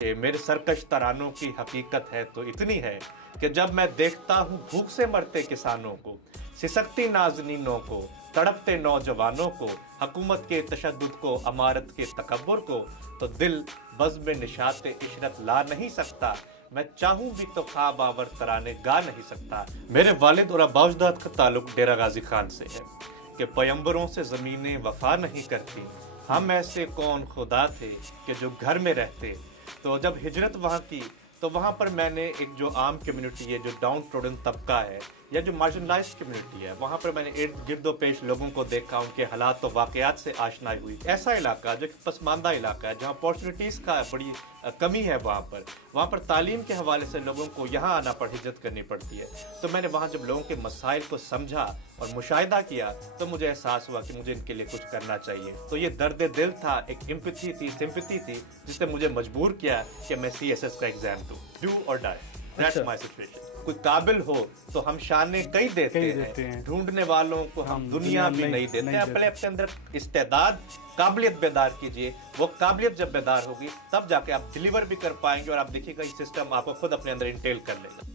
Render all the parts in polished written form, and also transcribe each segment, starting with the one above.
कि मेरे सरकश तरानों की हकीकत है तो इतनी है कि जब मैं देखता हूँ भूख से मरते किसानों को, सिसकती नाज़नीनों को, तड़पते नौजवानों को, हुकूमत के तशद्दुद को, अमारत के तकब्बुर को, तो दिल बज़्म निशाते इशरत ला नहीं सकता। मैं चाहूँ भी तो ख्वाब आवर तराने गा नहीं सकता। मेरे वालिद और अब्बा-ओ-अजदाद का ताल्लुक डेरा गाजी खान से है कि पैगंबरों से ज़मीनें वफा नहीं करती। हम ऐसे कौन खुदा थे कि जो घर में रहते। तो जब हिजरत वहाँ की तो वहाँ पर मैंने एक जो आम कम्युनिटी है, जो डाउन ट्रोडन तबका है या जो मार्जिनलाइज्ड कम्युनिटी है, वहाँ पर मैंने इर्द गिर्दो पेश लोगों को देखा, उनके हालात और वाक़यात से आशनाई हुई। ऐसा इलाका जो पसमानदा इलाका है, जहाँ अपॉर्चुनिटीज़ का बड़ी कमी है, वहाँ पर तालीम के हवाले से लोगों को यहाँ आना पर हिजरत करनी पड़ती है। तो मैंने वहाँ जब लोगों के मसाइल को समझा और मुशाहिदा किया तो मुझे एहसास हुआ कि मुझे इनके लिए कुछ करना चाहिए। तो ये दर्द दिल था, एक एम्पैथी थी, सिंपैथी थी, जिसने मुझे मजबूर किया कि मैं CSS का एग्जाम दूं। डू और डाई, दैट्स माय सिचुएशन। कोई काबिल हो तो हम शाने कई देते हैं, ढूंढने वालों को हम दुनिया भी नहीं देते। अपने अंदर इस्तेदाद, काबिलियत बेदार कीजिए। वो काबिलियत जब बेदार होगी तब जाके आप डिलीवर भी कर पाएंगे और आप देखिएगा ये सिस्टम आपको खुद अपने अंदर इंटेल कर लेगा।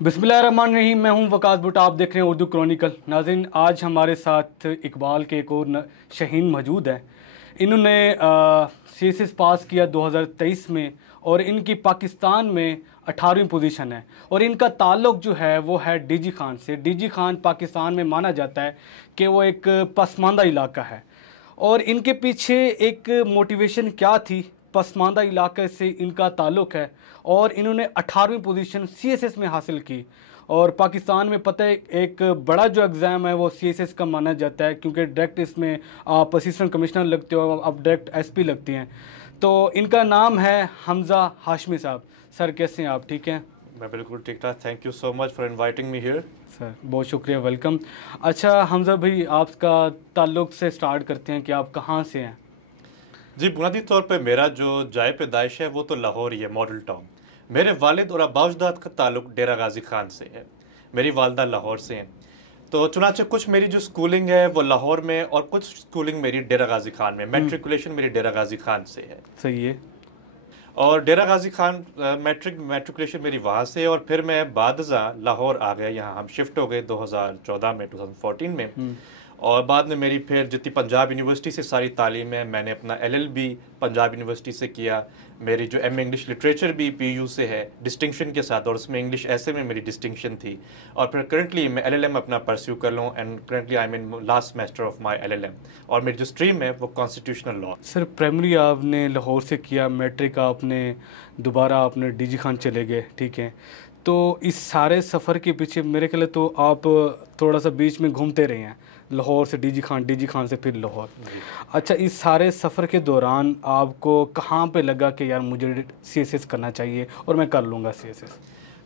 बिस्मिल्लाहिर्रहमानिर्रहीम। मैं हूं वकास भुट्ट, आप देख रहे हैं उर्दू क्रॉनिकल। नाज़रीन, आज हमारे साथ इकबाल के एक और शहीन मौजूद हैं। इन्होंने CSS पास किया 2023 में और इनकी पाकिस्तान में 18वीं पोजीशन है और इनका ताल्लुक जो है वो है DG खान से। DG खान पाकिस्तान में माना जाता है कि वो एक पसमानदा इलाका है और इनके पीछे एक मोटिवेशन क्या थी, पसमानदा इलाके से इनका ताल्लुक़ है और इन्होंने 18वीं पोजीशन CSS में हासिल की। और पाकिस्तान में पता है एक बड़ा जो एग्ज़ाम है वो CSS का माना जाता है, क्योंकि डायरेक्ट इसमें आप असिस्टेंट कमिश्नर लगते हो, आप डायरेक्ट SP लगती हैं। तो इनका नाम है हमज़ा हाशमी साहब। सर कैसे हैं आप? ठीक हैं? मैं बिल्कुल ठीक ठाक। Thank you so much for inviting me here. Sir बहुत शुक्रिया, वेलकम। अच्छा हमज़ा भाई, आपका ताल्लुक़ से स्टार्ट करते हैं कि आप कहाँ से हैं? जी, बुनियादी तौर पे मेरा जो जाए पैदाइश है वो तो लाहौर ही है, मॉडल टाउन। मेरे वालिद और अब्बा-ओ-अजदाद का ताल्लुक डेरा गाजी खान से है। मेरी वालदा लाहौर से हैं। तो चुनांचे कुछ मेरी जो स्कूलिंग है वो लाहौर में और कुछ स्कूलिंग मेरी डेरा गाजी खान में, मैट्रिकुलेशन मेरी डेरा गाजी खान से है। सही है। और डेरा गाजी खान मैट्रिकुलेशन मेरी वहाँ से, और फिर मैं बादजा लाहौर आ गया। यहाँ हम शिफ्ट हो गए 2014 में, 2014 में। और बाद में मेरी फिर जितनी पंजाब यूनिवर्सिटी से सारी तालीम है, मैंने अपना LLB पंजाब यूनिवर्सिटी से किया। मेरी जो MA इंग्लिश लिटरेचर भी PU से है डिस्टिंक्शन के साथ, और उसमें इंग्लिश ऐसे में मेरी डिस्टिंक्शन थी। और फिर करंटली मैं LLM अपना परस्यू कर लूँ, and currently I am in last semester of my LLM। और मेरी जो स्ट्रीम है वो कॉन्स्टिट्यूशनल लॉ। सर प्राइमरी आपने लाहौर से किया, मैट्रिक आपने दोबारा आपने DG खान चले गए, ठीक है। तो इस सारे सफ़र के पीछे मेरे ख्याल तो आप थोड़ा सा बीच में घूमते रहे हैं, लाहौर से DG खान से फिर लाहौर। अच्छा, इस सारे सफ़र के दौरान आपको कहाँ पे लगा कि यार मुझे CSS करना चाहिए और मैं कर लूँगा CSS?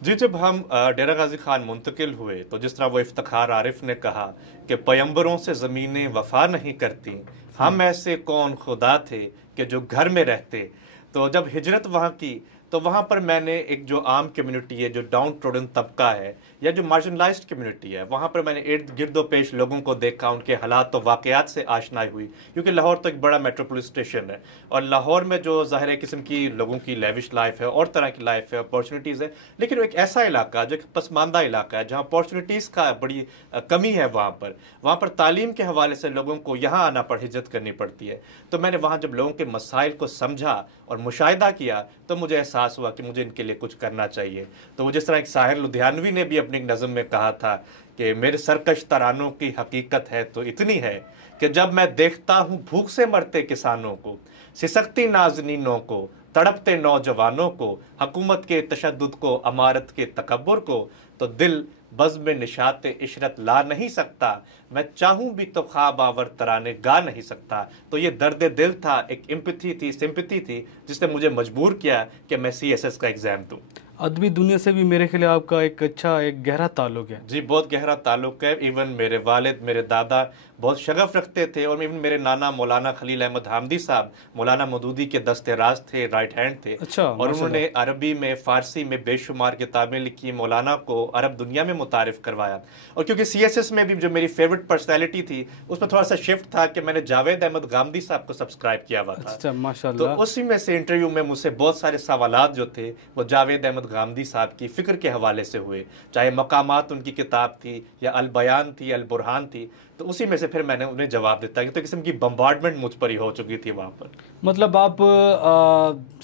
जी, जब हम डेरा गाजी खान मुंतकिल हुए तो जिस तरह वो इफ्तिखार आरिफ ने कहा कि पैगंबरों से ज़मीनें वफा नहीं करती, हम ऐसे कौन खुदा थे कि जो घर में रहते। तो जब हिजरत वहाँ की तो वहाँ पर मैंने एक जो आम कम्युनिटी है, जो डाउन ट्रोडन तबका है या जो मार्जिनलाइज्ड कम्युनिटी है, वहाँ पर मैंने इर्द गिर्दो पेश लोगों को देखा, उनके हालात और वाक़यात से आशनाई हुई। क्योंकि लाहौर तो एक बड़ा मेट्रोपोलिस स्टेशन है और लाहौर में जो ज़ाहिर किस्म की लोगों की लेविश लाइफ है और तरह की लाइफ है, अपॉर्चुनिटीज़ है, लेकिन एक ऐसा इलाका जो पसमानदा इलाका है, जहाँ अपॉर्चुनिटीज़ का बड़ी कमी है, वहाँ पर तालीम के हवाले से लोगों को यहाँ आना पर हिजरत करनी पड़ती है। तो मैंने वहाँ जब लोगों के मसाइल को समझा और मुशाहिदा किया तो मुझे एहसास हुआ कि मुझे इनके लिए कुछ करना चाहिए। तो वो जिस तरह एक साहिर लुधियानवी ने भी अपनी नज़म में कहा था कि मेरे सरकश तरानों की हकीकत है तो इतनी है कि जब मैं देखता हूँ भूख से मरते किसानों को, सिसकती नाज़नीनों को, तड़पते नौजवानों को, हुकूमत के तशद्दुद को, अमारत के तकब्बुर को, तो दिल बज़्म निशाते इशरत ला नहीं सकता। मैं चाहूँ भी तो ख्वाब आवर तराने गा नहीं सकता। तो ये दर्द दिल था, एक एम्पैथी थी, सिंपैथी थी, जिसने मुझे मजबूर किया कि मैं CSS का एग्ज़ाम दूँ। अदबी दुनिया से भी मेरे ख्याल आपका एक अच्छा एक गहरा ताल्लुक है। जी, बहुत गहरा ताल्लुक है। इवन मेरे वालिद, मेरे दादा बहुत शगफ रखते थे। और इवन मेरे नाना मौलाना खलील अहमद हामदी साहब मौलाना मौदूदी के दस्ते राज थे, राइट हैंड थे। अच्छा, और उन्होंने अरबी में, फारसी में बेशुमार किताबें लिखी, मौलाना को अरब दुनिया में मुतारिफ करवाया। और क्योंकि CSS में भी जो मेरी फेवरेट पर्सनैलिटी थी उसमें थोड़ा सा शिफ्ट था कि मैंने जावेद अहमद गामदी साहब को सब्सक्राइब किया हुआ था। अच्छा, माशाल्लाह। तो उसी में से इंटरव्यू में मुझसे बहुत सारे सवालात जो थे वो जावेद अहमद गामदी साहब की फ़िक्र के हवाले से हुए, चाहे मकामात उनकी किताब थी या अल बयान थी, अल बुरहान थी। तो उसी में से फिर मैंने उन्हें जवाब देता कि तो किस्म की बम्बार्डमेंट मुझ पर ही हो चुकी थी वहाँ पर। मतलब आप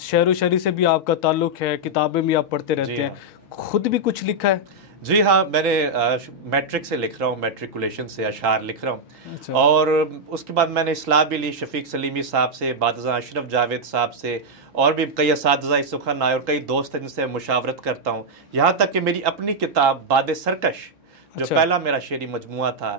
शेर व शायरी से भी आपका ताल्लुक है, किताबें भी आप पढ़ते रहते हैं, खुद भी कुछ लिखा है? जी हाँ, मैंने मैट्रिक से लिख रहा हूँ, मैट्रिकुलेशन से अशार लिख रहा हूँ। अच्छा। और उसके बाद मैंने इस्लाह भी ली शफीक सलीमी साहब से, बादशाह अशरफ जावेद साहब से, और भी कई असातिज़ा सुखन आए और कई दोस्त हैं जिनसे मुशावरत करता हूँ। यहाँ तक कि मेरी अपनी किताब बाद सरकश, जो पहला मेरा शेरी मजमुआ था,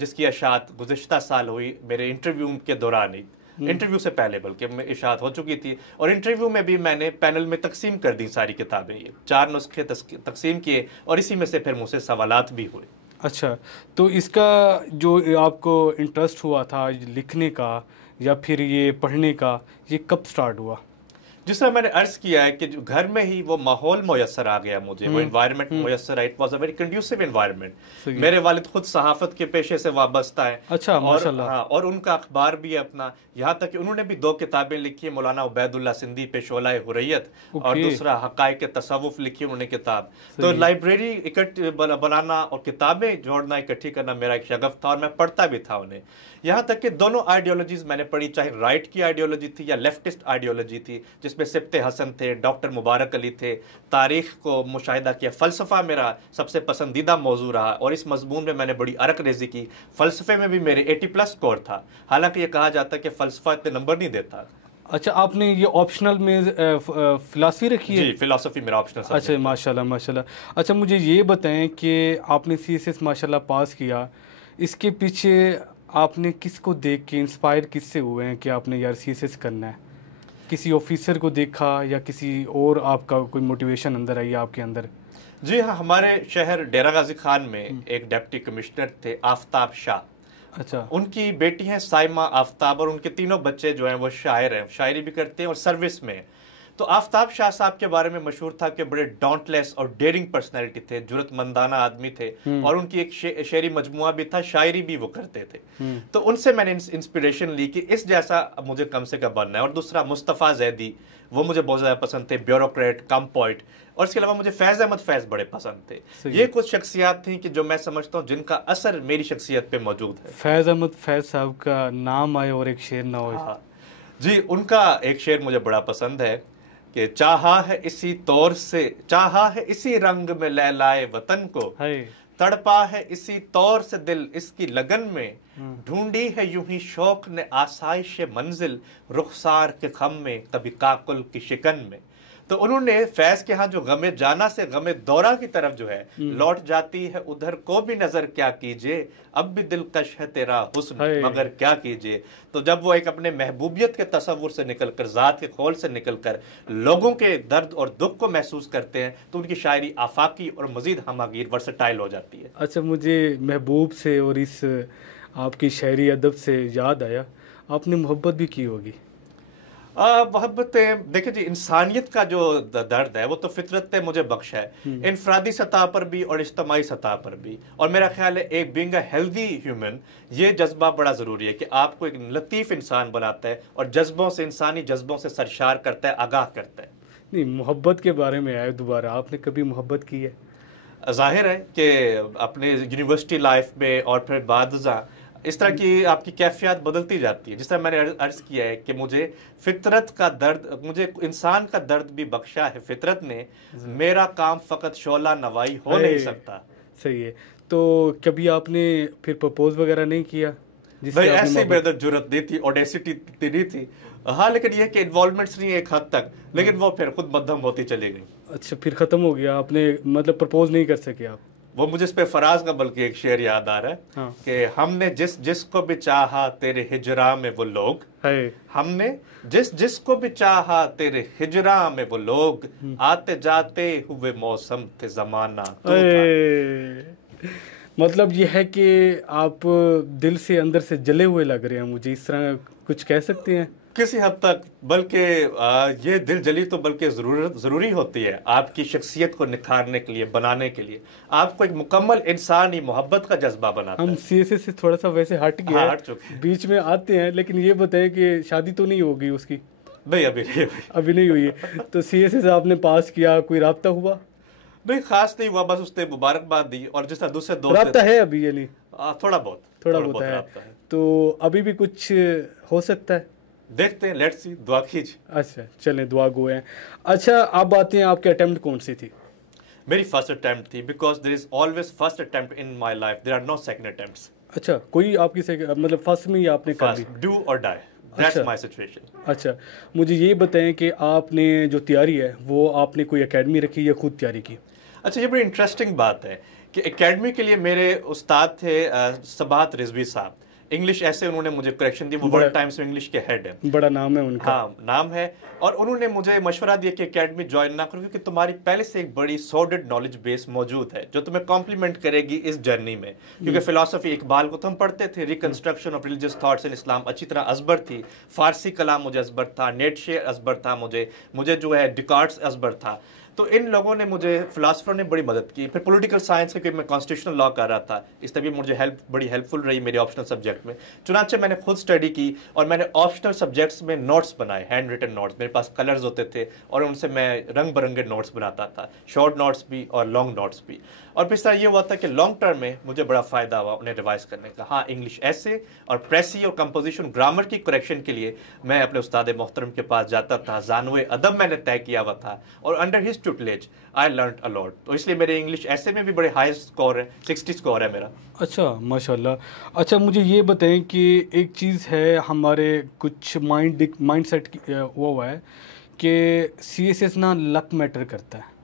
जिसकी अशात गुज़िश्ता साल हुई मेरे इंटरव्यू के दौरान ही, इंटरव्यू से पहले बल्कि इशात हो चुकी थी। और इंटरव्यू में भी मैंने पैनल में तकसीम कर दी सारी किताबें, ये 4 नुस्खे तकसीम किए और इसी में से फिर मुझसे सवालात भी हुए। अच्छा, तो इसका जो आपको इंटरेस्ट हुआ था लिखने का या फिर ये पढ़ने का, ये कब स्टार्ट हुआ? जिस तरह मैंने अर्ज किया है कि जो घर में ही वो माहौल मुयसर आ गया मुझे, वो इन्वायरमेंट मुयसर है। It was a very conducive environment. मेरे वालिद खुद सहाफत के पेशे से वाबस्ता है। अच्छा, माशाल्लाह। हाँ, और उनका अखबार भी है अपना। यहाँ तक कि उन्होंने भी 2 किताबें लिखी है, मौलाना उबैदुल्लाह सिंधी पे शोलाए हुर्रियत, और दूसरा हकायक तसव्वुफ लिखी उन्होंने किताब। तो लाइब्रेरी इकट्ठी बनाना और किताबें जोड़ना, इकट्ठी करना मेरा एक शगफ था और मैं पढ़ता भी था उन्हें। यहाँ तक कि दोनों आइडियोलॉजीज मैंने पढ़ी, चाहे राइट की आइडियोलॉजी थी या लेफ्टिस्ट आइडियोलॉजी थी, जिसमें सिब्ते हसन थे, डॉक्टर मुबारक अली थे। तारीख को मुशाहिदा किया। फ़लसफ़ा मेरा सबसे पसंदीदा मौजू रहा और इस मजमून में मैंने बड़ी अरक रेजी की। फ़लसफ़े में भी मेरे 80+ स्कोर था, हालांकि ये कहा जाता है कि फ़लसफ़ा इतने नंबर नहीं देता। अच्छा, आपने ये ऑप्शनल में फिलासफी रखी है? जी, फिलॉसफी मेरा ऑप्शनल सब्जेक्ट। अच्छा, माशाल्लाह माशाल्लाह। अच्छा, मुझे ये बताएं कि आपने CSS माशाल्लाह पास किया, इसके पीछे आपने किसको देख के इंस्पायर किससे हुए हैं कि आपने यार CSS करना है? किसी ऑफिसर को देखा या किसी और आपका कोई मोटिवेशन अंदर आई आपके अंदर? जी हाँ, हमारे शहर डेरा गाजी खान में एक डिप्टी कमिश्नर थे, आफ्ताब शाह। अच्छा। उनकी बेटी हैं साइमा आफ्ताब और उनके 3 बच्चे जो हैं वो शायर हैं, शायरी भी करते हैं और सर्विस में। तो आफ्ताब शाह साहब के बारे में मशहूर था कि बड़े डॉन्टलेस और डेयरिंग पर्सनैलिटी थे, जुरतमंदाना आदमी थे। और उनकी एक शेरी मजमुआ भी था, शायरी भी वो करते थे। तो उनसे मैंने इंस्पिरेशन ली कि इस जैसा मुझे कम से कम बनना है। और दूसरा मुस्तफ़ा जैदी, वो मुझे बहुत ज़्यादा पसंद थे, ब्यूरोक्रेट, कम पॉइंट। और इसके अलावा मुझे फैज़ अहमद फैज़ बड़े पसंद थे। ये कुछ शख्सियात थी कि जो मैं समझता हूँ जिनका असर मेरी शख्सियत पे मौजूद है। फैज़ अहमद फैज़ साहब का नाम आए और एक शेर ना हो। हाँ जी, उनका एक शेर मुझे बड़ा पसंद है कि चाहा है इसी तौर से, चाहा है इसी रंग में लैलाए वतन को, तड़पा है इसी तौर से दिल इसकी लगन में, ढूंढी है यूं ही शौक ने आसाइश मंजिल, रुखसार के खम में कभी काकुल की शिकन में। तो उन्होंने फैज के यहाँ जो गमे जाना से गमे दौरा की तरफ जो है लौट जाती है, उधर को भी नजर क्या कीजिए, अब भी दिलकश है तेरा हुस्न मगर क्या कीजिए। तो जब वो एक अपने महबूबियत के तसव्वुर से निकलकर, ज़ात के खौल से निकलकर लोगों के दर्द और दुख को महसूस करते हैं, तो उनकी शायरी आफाकी और मजीद हमगीर वर्सटाइल हो जाती है। अच्छा, मुझे महबूब से और इस आपकी शायरी अदब से याद आया, आपने मोहब्बत भी की होगी। मोहब्बतें, देखिए जी, इंसानियत का जो दर्द है वो तो फितरत ने मुझे बख्शा है, इनफरादी सतह पर भी और इज्तमाही सतह पर भी। और मेरा ख्याल है एक बीइंग अ हेल्दी ह्यूमन, ये जज्बा बड़ा ज़रूरी है कि आपको एक लतीफ़ इंसान बनाता है और जज्बों से, इंसानी जज्बों से सरशार करता है, आगाह करता है। नहीं, मोहब्बत के बारे में आए दोबारा, आपने कभी मोहब्बत की है? जाहिर है कि अपने यूनिवर्सिटी लाइफ में और फिर बाद इस तरह की आपकी कैफियत बदलती जाती है। जिस तरह मैंने अर्ज किया है कि मुझे फितरत का दर्द, मुझे इंसान का दर्द भी बख्शा है फितरत ने, मेरा काम फ़कत शोला नवाई हो नहीं सकता। सही है। तो कभी आपने फिर प्रपोज वगैरह नहीं किया? भाई ऐसी बेहतर जुर्रत नहीं थी, ऑडेसिटी नहीं थी। हाँ, लेकिन यह कि इन्वॉल्वमेंट्स नहीं एक हद तक, लेकिन वो फिर खुद मध्यम होती चली गई। अच्छा, फिर ख़त्म हो गया, आपने मतलब प्रपोज नहीं कर सके आप? वो मुझे इस पे फराज का बल्कि एक शेर याद आ रहा है। हाँ। कि हमने जिस जिसको भी चाहा तेरे हिजरा में वो लोग, हमने जिस जिसको भी चाहा तेरे हिजरा में वो लोग, आते जाते हुए मौसम थे जमाना। मतलब ये है कि आप दिल से अंदर से जले हुए लग रहे हैं मुझे, इस तरह कुछ कह सकते हैं? किसी हद तक, बल्कि ये दिल जली तो बल्कि जरूरी होती है आपकी शख्सियत को निखारने के लिए, बनाने के लिए। आपको एक मुकम्मल इंसानी मोहब्बत का जज्बा बनाता हम है। सीएसए से थोड़ा सा वैसे हट गया हाँ, है, हट चुके हैं। बीच में आते हैं, लेकिन ये बताएं कि शादी तो नहीं होगी उसकी? नहीं, अभी नहीं, अभी नहीं हुई है। तो सीएसए से आपने पास किया, कोई राब्ता हुआ? नहीं, खास नहीं हुआ, बस उसने मुबारकबाद दी और जिस तरह दूसरे दोस्त राब्ता है अभी यानी? थोड़ा बहुत, थोड़ा बहुत है। राब्ता है। तो अभी भी कुछ हो सकता है? देखते हैं, लेट्स सी, दुआ कीजिए। अच्छा, चलें, दुआ गो है। अच्छा, आप बातें, आपके अटेम्प्ट कौन सी थी? मेरी फर्स्ट अटेम्प्ट थी, because there is always first attempt in my life, there are no second attempts. अच्छा, कोई आपकी से मतलब फर्स्ट में ही आपने कर ली? फर्स्ट, डू और डाई, दैट्स अच्छा। My situation. अच्छा, मुझे ये बताएं कि आपने जो तैयारी है वो आपने कोई एकेडमी रखी या खुद तैयारी की? अच्छा, ये बड़ी इंटरेस्टिंग बात है कि एकेडमी के लिए मेरे उस्ताद थे सबात रिजवी साहब। इंग्लिश ऐसे उन्होंने मुझे करेक्शन दी, वो वर्ल्ड टाइम्स में इंग्लिश के हेड है। बड़ा नाम है उनका। हाँ, नाम है। और उन्होंने मुझे मशवरा दिया कि एकेडमी ज्वाइन ना करो, क्योंकि तुम्हारी पहले से एक बड़ी सॉर्टेड नॉलेज बेस मौजूद है जो तुम्हें कॉम्प्लीमेंट करेगी इस जर्नी में। क्योंकि फिलोसफी इकबाल को तो हम पढ़ते थे, reconstruction of religious thoughts in Islam अच्छी तरह अजबर थी, फारसी कलाम मुझे अजबर था, नीत्शे अजबर था, मुझे जो है डिकार्ट्स अजबर था। तो इन लोगों ने मुझे, फिलासफर ने बड़ी मदद की। फिर पॉलिटिकल साइंस के, मैं कॉन्स्टिट्यूशनल लॉ कर रहा था, इससे भी मुझे बड़ी हेल्पफुल रही मेरे ऑप्शनल सब्जेक्ट में। चुनांचे मैंने खुद स्टडी की और मैंने ऑप्शनल सब्जेक्ट्स में नोट्स बनाए, हैंड रिटन नोट्स। मेरे पास कलर्स होते थे और उनसे मैं रंग बिरंगे नोट्स बनाता था, शॉर्ट नोट्स भी और लॉन्ग नोट्स भी। और फिर इस तरह ये हुआ था कि लॉन्ग टर्म में मुझे बड़ा फायदा हुआ उन्हें रिवाइज करने का। हाँ, इंग्लिश ऐसे और प्रेसी और कंपोजिशन, ग्रामर की करेक्शन के लिए मैं अपने उस्ताद मोहतरम के पास जाता था, जानवे अदब मैंने तय किया हुआ था, और under his tutelage I learned a lot. तो इसलिए मेरे इंग्लिश ऐसे में भी बड़े हाई स्कोर है, 60 स्कोर है मेरा। अच्छा, माशाल्लाह। अच्छा, मुझे ये बताएं कि एक चीज़ है, हमारे कुछ माइंड सेट वो हुआ है कि सीएसएस ना लक मैटर करता है,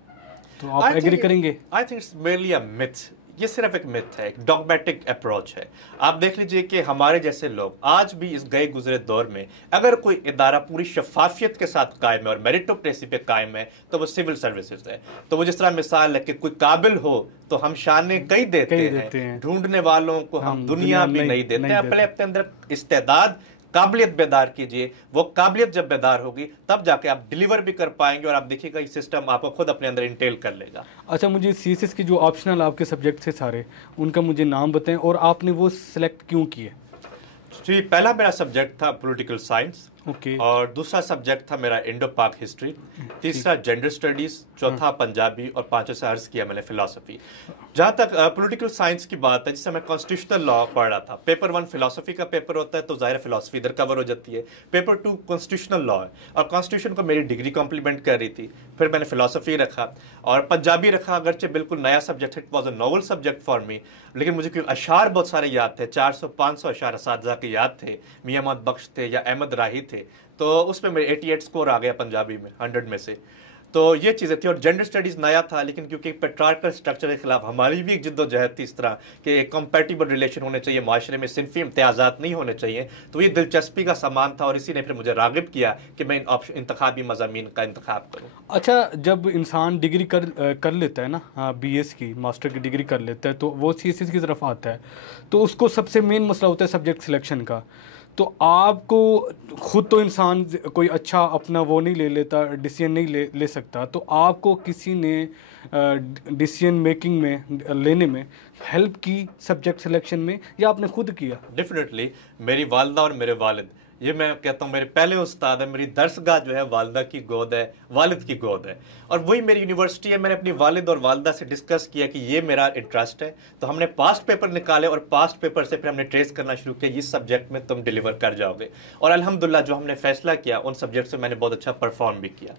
तो आप एग्री करेंगे? I think it's mainly a myth. ये सिर्फ एक मिथ है, एक डॉगमेटिक अप्रोच है। आप देख लीजिए कि हमारे जैसे लोग आज भी इस गए गुजरे दौर में, अगर कोई इदारा पूरी शफाफियत के साथ कायम है और मेरिटोक्रेसी पे कायम है, तो वो सिविल सर्विसेज है। तो वो जिस तरह मिसाल है कि कोई काबिल हो तो हम शाने कई देते हैं, ढूंढने वालों को हम दुनिया भी नहीं देते। अपने अंदर इस्तेदाद, काबिलियत बेदार कीजिए। वो काबिलियत जब बेदार होगी तब जाके आप डिलीवर भी कर पाएंगे, और आप देखिएगा ये सिस्टम आपको खुद अपने अंदर इंटेल कर लेगा। अच्छा, मुझे सीएसएस के जो ऑप्शनल आपके सब्जेक्ट थे सारे, उनका मुझे नाम बताएं और आपने वो सिलेक्ट क्यों किए? जी, पहला मेरा सब्जेक्ट था पॉलिटिकल साइंस, ओके। और दूसरा सब्जेक्ट था मेरा इंडो पाक हिस्ट्री, तीसरा जेंडर स्टडीज, चौथा पंजाबी, और पांचवें से अर्ज किया मैंने फिलोसफी। जहाँ तक पॉलिटिकल साइंस की बात है, जिससे मैं कॉन्स्टिट्यूशनल लॉ पढ़ रहा था, पेपर 1 फिलोसफी का पेपर होता है, तो जाहिर फिलोसफी इधर कवर हो जाती है। पेपर 2 कॉन्स्टिट्यूशनल लॉ है, और कॉन्स्टिट्यूशन को मेरी डिग्री कॉम्प्लीमेंट कर रही थी। फिर मैंने फिलोसफी रखा और पंजाबी रखा, अगरचे बिल्कुल नया subject, it was a novel subject for me, लेकिन मुझे क्योंकि अशार बहुत सारे याद थे, 400-500 अशार असातिज़ा के याद थे, मियां मोहम्मद बख्श थे या अहमद राही थे, तो उसमें मेरे 88 स्कोर आ गया पंजाबी में 100 में से। तो ये चीज़ें थी। और जेंडर स्टडीज़ नया था, लेकिन क्योंकि पेट्रार्कल स्ट्रक्चर के खिलाफ हमारी भी एक जिद्दोजहद थी, इस तरह कि एक कंपैटिबल रिलेशन होने चाहिए, माशरे में सिनफी इम्तियाज़ात नहीं होने चाहिए, तो ये दिलचस्पी का सामान था, और इसी ने फिर मुझे रागिब किया कि मैं इन इंतखाबी मज़ामीन का इंतखाब करूँ। अच्छा, जब इंसान डिग्री कर लेता है ना, हाँ, बीएस की, मास्टर की डिग्री कर लेता है, तो वो सीएसएस की तरफ आता है, तो उसको सबसे मेन मसला होता है सब्जेक्ट सिलेक्शन का। तो आपको खुद तो इंसान कोई अच्छा अपना वो नहीं ले लेता, डिसीजन नहीं ले सकता, तो आपको किसी ने डिसीजन मेकिंग में लेने में हेल्प की सब्जेक्ट सिलेक्शन में, या आपने खुद किया? डेफिनेटली मेरी वालदा और मेरे वालिद, ये मैं कहता हूँ मेरे पहले उस्ताद है। मेरी दरसगाह जो है वालदा की गोद है, वालिद की गोद है, और वही मेरी यूनिवर्सिटी है। मैंने अपनी वालिद और वालदा से डिस्कस किया कि ये मेरा इंटरेस्ट है, तो हमने पास्ट पेपर निकाले, और पास्ट पेपर से फिर हमने ट्रेस करना शुरू किया, इस सब्जेक्ट में तुम डिलीवर कर जाओगे। और अल्हम्दुलिल्लाह जो हमने फैसला किया, उन सब्जेक्ट से मैंने बहुत अच्छा परफॉर्म भी किया।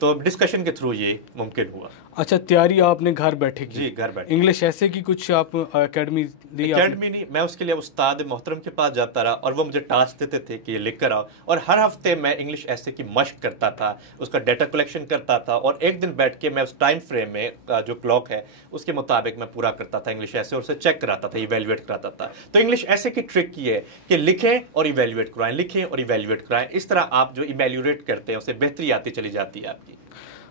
तो डिस्कशन के थ्रू ये मुमकिन हुआ। अच्छा, तैयारी आपने घर बैठे की? जी, घर बैठे। इंग्लिश ऐसे की कुछ आप एकेडमी दी? एकेडमी नहीं, मैं उसके लिए उस्ताद मोहतरम के पास जाता रहा, और वो मुझे टास्क देते थे कि ये लिख कर आओ, और हर हफ्ते मैं इंग्लिश ऐसे की मश्क करता था, उसका डाटा कलेक्शन करता था, और एक दिन बैठ के मैं उस टाइम फ्रेम में जो क्लॉक है उसके मुताबिक मैं पूरा करता था इंग्लिश ऐसे, और उसे चेक कराता था, इवेल्युएट कराता था। तो इंग्लिश ऐसे की ट्रिक ये है कि लिखें और इवेल्युएट कराएं, लिखें और इवेल्युएट कराएं। इस तरह आप जो इवेल्युएट करते हैं उसे बेहतरी आती चली जाती है आपकी।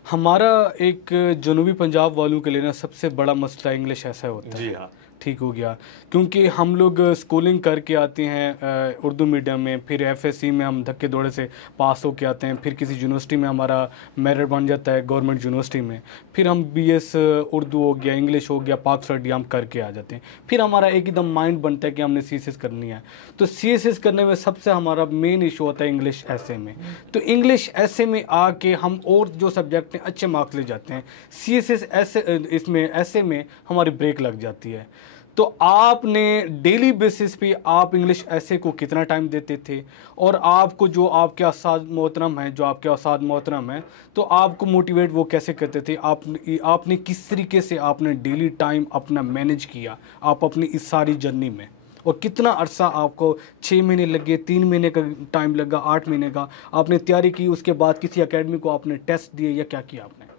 हमारा एक जनूबी पंजाब वालों के लिए ना सबसे बड़ा मसला इंग्लिश ऐसा होता है। जी हाँ, ठीक हो गया, क्योंकि हम लोग स्कूलिंग करके आते हैं उर्दू मीडियम में, फिर एफएससी में हम धक्के दौड़े से पास होके आते हैं, फिर किसी यूनिवर्सिटी में हमारा मेरिट बन जाता है गवर्नमेंट यूनिवर्सिटी में, फिर हम बीएस उर्दू हो गया, इंग्लिश हो गया, पाक स्टडी हम करके आ जाते हैं, फिर हमारा एकदम माइंड बनता है कि हमने सीएसएस करनी है। तो सीएसएस करने में सबसे हमारा मेन इशू होता है इंग्लिश ऐसे में। तो इंग्लिश ऐसे में आके हम और जो सब्जेक्ट हैं अच्छे मार्क्स ले जाते हैं, सीएसएस ऐसे इसमें ऐसे में हमारी ब्रेक लग जाती है। तो आपने डेली बेसिस पे आप इंग्लिश ऐसे को कितना टाइम देते थे, और आपको जो आपके उस्ताद मोहतरम हैं, जो आपके उस्ताद मोहतरम हैं, तो आपको मोटिवेट वो कैसे करते थे? आपने किस तरीके से आपने डेली टाइम अपना मैनेज किया आप अपनी इस सारी जर्नी में, और कितना अरसा आपको 6 महीने लगे, 3 महीने का टाइम लगा, 8 महीने का आपने तैयारी की, उसके बाद किसी एकेडमी को आपने टेस्ट दिए या क्या किया आपने?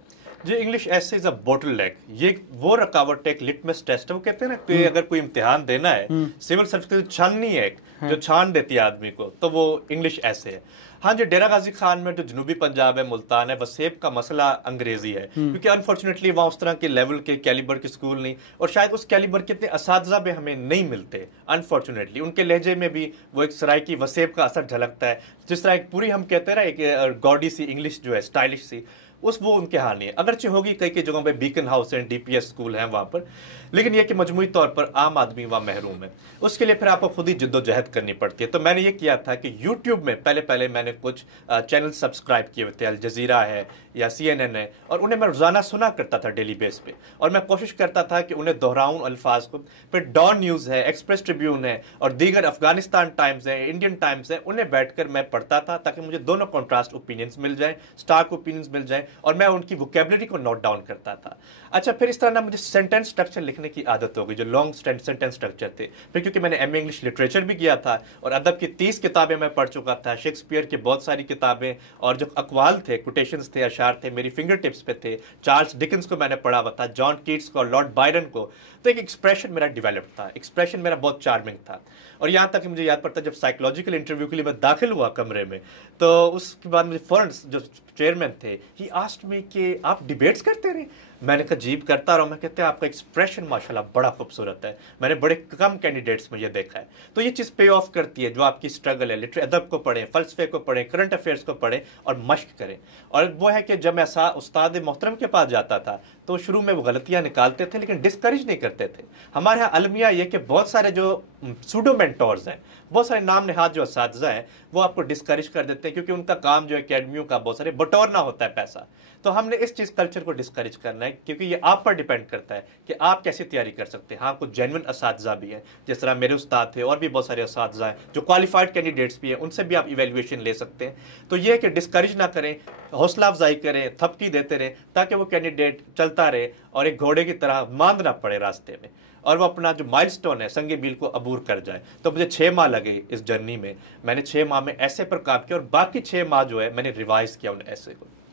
जी, इंग्लिश ऐसे इज अ बोटलनेक, ये वो रुकावट है, एक लिटमस टेस्ट है। वो कहते हैं ना कि अगर कोई इम्तिहान देना है, सिविल सर्विस की छाननी है जो छान देती है आदमी को, तो वो इंग्लिश ऐसे है। हाँ जी, डेरा गाजी खान में जो जनूबी पंजाब है, मुल्तान है, वसेब का मसला अंग्रेजी है, क्योंकि अनफॉर्चुनेटली वहाँ उस तरह के लेवल के कैलिबर के स्कूल नहीं, और शायद उस कैलिबर के इतने असातिज़ा भी हमें नहीं मिलते। अनफॉर्चुनेटली उनके लहजे में भी वो एक सराइकी वसेब का असर झलकता है, जिस तरह एक पूरी हम कहते हैं ना एक गॉडी सी इंग्लिश जो है, स्टाइलिश सी, उस वो उनके हाल नहीं है। अगरचे होगी कई कई जगहों पे बीकन हाउस है, डीपीएस स्कूल हैं वहाँ पर, लेकिन यह कि मजमूई तौर पर आम आदमी वहाँ महरूम है। उसके लिए फिर आपको खुद ही जिद्दोजहद करनी पड़ती है। तो मैंने ये किया था कि यूट्यूब में पहले मैंने कुछ चैनल सब्सक्राइब किए हुए थे, अल जजीरा है या CNN है, और उन्हें मैं रोज़ाना सुना करता था डेली बेस पे, और मैं कोशिश करता था कि उन्हें दोहराऊं अल्फाज को। फिर डॉन न्यूज़ है, एक्सप्रेस ट्रिब्यून है, और दीगर अफगानिस्तान टाइम्स है, इंडियन टाइम्स है, उन्हें बैठकर मैं पढ़ता था ताकि मुझे दोनों कॉन्ट्रास्ट ओपिनियंस मिल जाएं, स्टार्क ओपिनियंस मिल जाएं, और मैं उनकी वोकेबलरी को नोट डाउन करता था। अच्छा, फिर इस तरह ना मुझे सेंटेंस स्ट्रक्चर लिखने की आदत हो गई, जो लॉन्ग सेंटेंस स्ट्रक्चर थे। फिर क्योंकि मैंने एमए इंग्लिश लिटरेचर भी किया था और अदब की 30 किताबें मैं पढ़ चुका था, शेक्सपियर की बहुत सारी किताबें, और जो अकवाल थे, कोटेशंस थे, अशार थे, मेरी फिंगर टिप्स पे थे। चार्ल्स डिकिंस को मैंने पढ़ा हुआ था, जॉन कीट्स को, लॉर्ड बायरन को। तो एक एक्सप्रेशन मेरा डेवलप था, एक्सप्रेशन मेरा बहुत चार्मिंग था। और यहाँ तक कि मुझे याद पड़ता, जब साइकोलॉजिकल इंटरव्यू के लिए मैं दाखिल हुआ कमरे में, तो उसके बाद मुझे फौरन जो चेयरमैन थे, ही आस्क्ड मी कि आप डिबेट्स करते रहे? मैंने कहा जीप करता रहा। मैं कहते हैं आपका एक्सप्रेशन माशाल्लाह बड़ा खूबसूरत है, मैंने बड़े कम कैंडिडेट्स में ये देखा है। तो ये चीज़ पे ऑफ करती है, जो आपकी स्ट्रगल है। लिटरेरी अदब को पढ़ें, फलसफे को पढ़ें, करंट अफेयर्स को पढ़ें और मश्क करें। और वो है कि जब मैं उस्ताद मोहतरम के पास जाता था, तो शुरू में वो गलतियां निकालते थे, लेकिन डिस्करेज नहीं करते थे। हमारे यहाँ अलमिया ये कि बहुत सारे जो सूडो मेंटोर्स हैं, बहुत सारे नाम नहाद जो असातिज़ा हैं, वो आपको डिस्करेज कर देते हैं, क्योंकि उनका काम जो अकेडमियों का बहुत सारे बटोरना होता है पैसा। तो हमने इस चीज़ कल्चर को डिस्करेज करना है, क्योंकि ये आप पर डिपेंड करता है कि आप कैसे तैयारी कर सकते हैं। हाँ, कुछ जेन्युइन असातिज़ा भी हैं, जिस तरह मेरे उस्ताद थे, और भी बहुत सारे असातिज़ा हैं जो क्वालिफाइड कैंडिडेट्स भी हैं, उनसे भी आप इवेल्युएशन ले सकते हैं। तो ये है कि डिस्करेज ना करें, हौसला अफजाई करें, थपकी देते रहें, ताकि वो कैंडिडेट चलता रहे और एक घोड़े की तरह मांद ना पड़े रास्ते में, और वो अपना जो माइलस्टोन है, संगे मील को अबूर कर जाए। तो मुझे 6 माह लगे इस जर्नी में। मैंने 6 माह में ऐसे पर काम किया, और बाकी 6 माह जो है मैंने रिवाइज किया उन ऐसे को।